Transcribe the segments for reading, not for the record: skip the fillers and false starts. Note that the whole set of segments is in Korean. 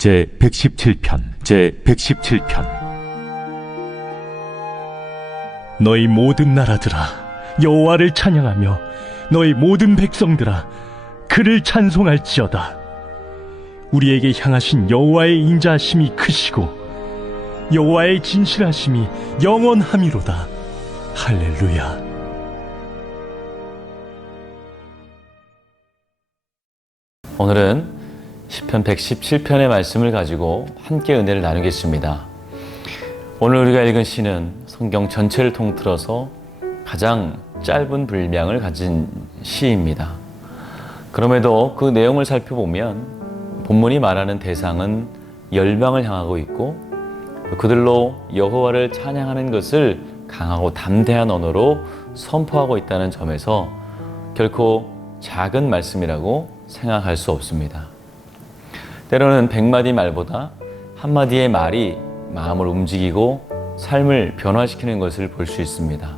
제117편 너희 모든 나라들아 여호와를 찬양하며 너희 모든 백성들아 그를 찬송할지어다. 우리에게 향하신 여호와의 인자하심이 크시고 여호와의 진실하심이 영원함이로다. 할렐루야. 오늘은 시편 117편의 말씀을 가지고 함께 은혜를 나누겠습니다. 오늘 우리가 읽은 시는 성경 전체를 통틀어서 가장 짧은 분량을 가진 시입니다. 그럼에도 그 내용을 살펴보면 본문이 말하는 대상은 열방을 향하고 있고 그들로 여호와를 찬양하는 것을 강하고 담대한 언어로 선포하고 있다는 점에서 결코 작은 말씀이라고 생각할 수 없습니다. 때로는 100마디 말보다 한마디의 말이 마음을 움직이고 삶을 변화시키는 것을 볼 수 있습니다.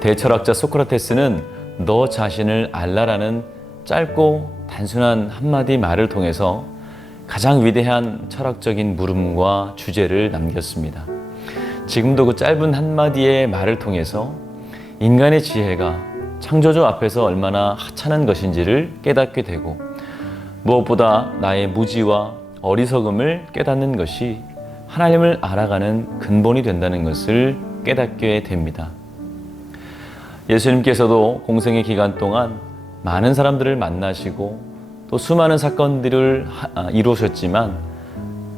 대철학자 소크라테스는 너 자신을 알라라는 짧고 단순한 한마디 말을 통해서 가장 위대한 철학적인 물음과 주제를 남겼습니다. 지금도 그 짧은 한마디의 말을 통해서 인간의 지혜가 창조주 앞에서 얼마나 하찮은 것인지를 깨닫게 되고 무엇보다 나의 무지와 어리석음을 깨닫는 것이 하나님을 알아가는 근본이 된다는 것을 깨닫게 됩니다. 예수님께서도 공생의 기간 동안 많은 사람들을 만나시고 또 수많은 사건들을 이루셨지만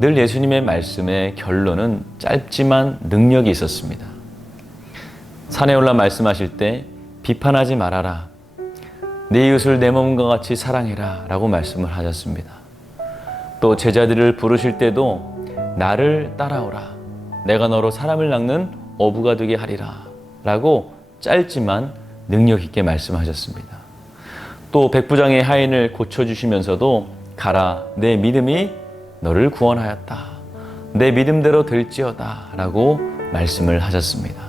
늘 예수님의 말씀의 결론은 짧지만 능력이 있었습니다. 산에 올라 말씀하실 때 비판하지 말아라. 내 이웃을 내 몸과 같이 사랑해라 라고 말씀을 하셨습니다. 또 제자들을 부르실 때도 나를 따라오라. 내가 너로 사람을 낚는 어부가 되게 하리라 라고 짧지만 능력 있게 말씀하셨습니다. 또 백부장의 하인을 고쳐주시면서도 가라. 내 믿음이 너를 구원하였다. 내 믿음대로 될지어다 라고 말씀을 하셨습니다.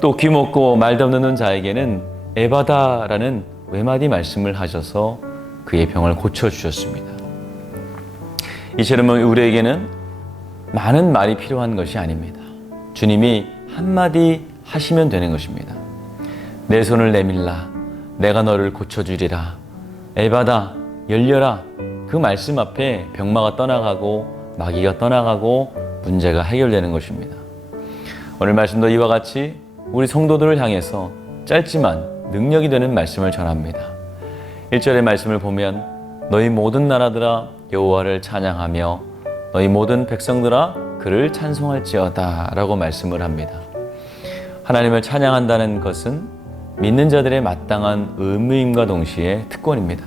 또 귀먹고 말도 없는 자에게는 에바다라는 외마디 말씀을 하셔서 그의 병을 고쳐주셨습니다. 이처럼 우리에게는 많은 말이 필요한 것이 아닙니다. 주님이 한마디 하시면 되는 것입니다. 내 손을 내밀라. 내가 너를 고쳐주리라. 에바다, 열려라. 그 말씀 앞에 병마가 떠나가고 마귀가 떠나가고 문제가 해결되는 것입니다. 오늘 말씀도 이와 같이 우리 성도들을 향해서 짧지만 능력이 되는 말씀을 전합니다. 1절의 말씀을 보면 너희 모든 나라들아 여호와를 찬양하며 너희 모든 백성들아 그를 찬송할지어다 라고 말씀을 합니다. 하나님을 찬양한다는 것은 믿는 자들의 마땅한 의무임과 동시에 특권입니다.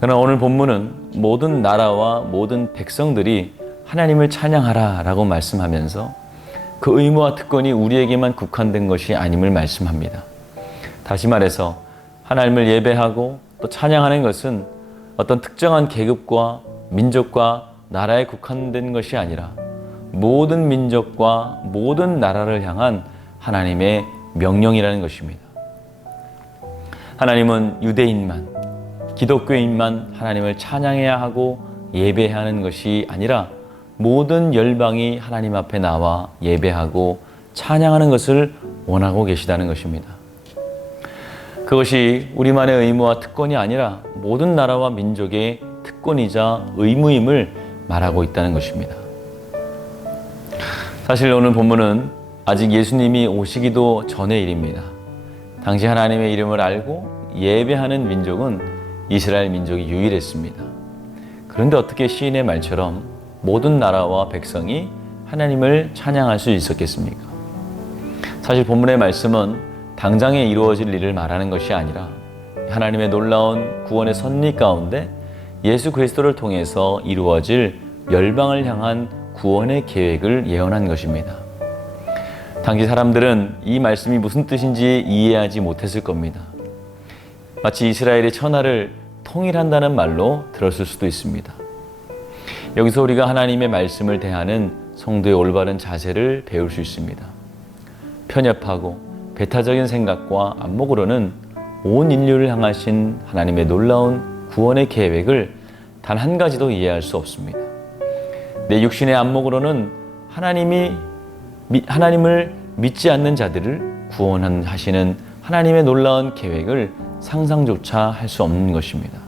그러나 오늘 본문은 모든 나라와 모든 백성들이 하나님을 찬양하라 라고 말씀하면서 그 의무와 특권이 우리에게만 국한된 것이 아님을 말씀합니다. 다시 말해서 하나님을 예배하고 또 찬양하는 것은 어떤 특정한 계급과 민족과 나라에 국한된 것이 아니라 모든 민족과 모든 나라를 향한 하나님의 명령이라는 것입니다. 하나님은 유대인만, 기독교인만 하나님을 찬양해야 하고 예배해야 하는 것이 아니라 모든 열방이 하나님 앞에 나와 예배하고 찬양하는 것을 원하고 계시다는 것입니다. 그것이 우리만의 의무와 특권이 아니라 모든 나라와 민족의 특권이자 의무임을 말하고 있다는 것입니다. 사실 오늘 본문은 아직 예수님이 오시기도 전의 일입니다. 당시 하나님의 이름을 알고 예배하는 민족은 이스라엘 민족이 유일했습니다. 그런데 어떻게 시인의 말처럼 모든 나라와 백성이 하나님을 찬양할 수 있었겠습니까? 사실 본문의 말씀은 당장에 이루어질 일을 말하는 것이 아니라 하나님의 놀라운 구원의 섭리 가운데 예수 그리스도를 통해서 이루어질 열방을 향한 구원의 계획을 예언한 것입니다. 당시 사람들은 이 말씀이 무슨 뜻인지 이해하지 못했을 겁니다. 마치 이스라엘의 천하를 통일한다는 말로 들었을 수도 있습니다. 여기서 우리가 하나님의 말씀을 대하는 성도의 올바른 자세를 배울 수 있습니다. 편협하고 배타적인 생각과 안목으로는 온 인류를 향하신 하나님의 놀라운 구원의 계획을 단 한 가지도 이해할 수 없습니다. 내 육신의 안목으로는 하나님을 믿지 않는 자들을 구원하시는 하나님의 놀라운 계획을 상상조차 할 수 없는 것입니다.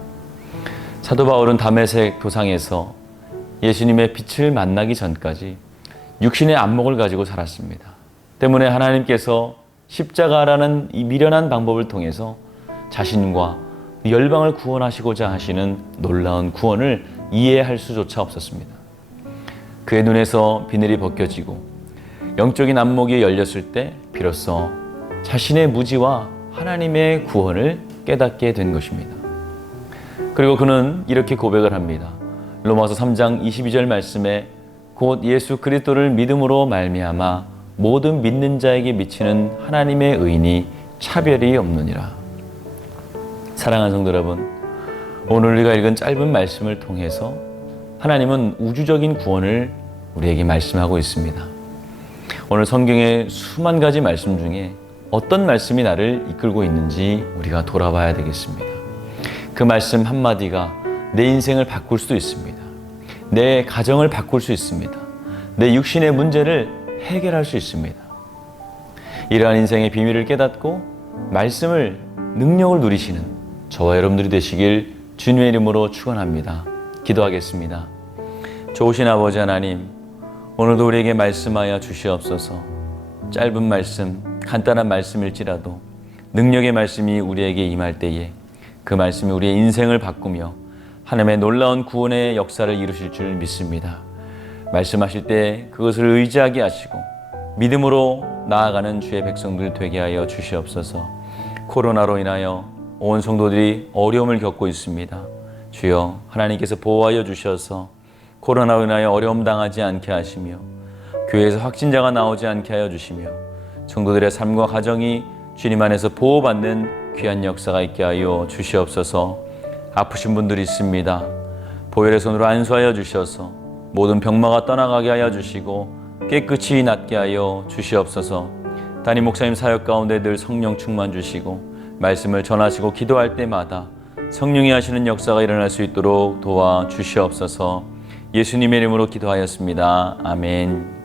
사도 바울은 다메섹 도상에서 예수님의 빛을 만나기 전까지 육신의 안목을 가지고 살았습니다. 때문에 하나님께서 십자가라는 이 미련한 방법을 통해서 자신과 열방을 구원하시고자 하시는 놀라운 구원을 이해할 수조차 없었습니다. 그의 눈에서 비늘이 벗겨지고 영적인 안목이 열렸을 때 비로소 자신의 무지와 하나님의 구원을 깨닫게 된 것입니다. 그리고 그는 이렇게 고백을 합니다. 로마서 3장 22절 말씀에 곧 예수 그리스도를 믿음으로 말미암아 모든 믿는 자에게 미치는 하나님의 의인이 차별이 없느니라. 사랑하는 성도 여러분, 오늘 우리가 읽은 짧은 말씀을 통해서 하나님은 우주적인 구원을 우리에게 말씀하고 있습니다. 오늘 성경의 수만 가지 말씀 중에 어떤 말씀이 나를 이끌고 있는지 우리가 돌아봐야 되겠습니다. 그 말씀 한마디가 내 인생을 바꿀 수도 있습니다. 내 가정을 바꿀 수 있습니다. 내 육신의 문제를 해결할 수 있습니다. 이러한 인생의 비밀을 깨닫고 말씀을 능력을 누리시는 저와 여러분들이 되시길 주님의 이름으로 축원합니다. 기도하겠습니다. 좋으신 아버지 하나님, 오늘도 우리에게 말씀하여 주시옵소서. 짧은 말씀, 간단한 말씀일지라도 능력의 말씀이 우리에게 임할 때에 그 말씀이 우리의 인생을 바꾸며 하나님의 놀라운 구원의 역사를 이루실 줄 믿습니다. 말씀하실 때 그것을 의지하게 하시고 믿음으로 나아가는 주의 백성들 되게 하여 주시옵소서. 코로나로 인하여 온 성도들이 어려움을 겪고 있습니다. 주여, 하나님께서 보호하여 주셔서 코로나로 인하여 어려움 당하지 않게 하시며 교회에서 확진자가 나오지 않게 하여 주시며 성도들의 삶과 가정이 주님 안에서 보호받는 귀한 역사가 있게 하여 주시옵소서. 아프신 분들이 있습니다. 보혈의 손으로 안수하여 주셔서 모든 병마가 떠나가게 하여 주시고 깨끗이 낫게 하여 주시옵소서. 담임 목사님 사역 가운데 늘 성령 충만 주시고 말씀을 전하시고 기도할 때마다 성령이 하시는 역사가 일어날 수 있도록 도와 주시옵소서. 예수님의 이름으로 기도하였습니다. 아멘.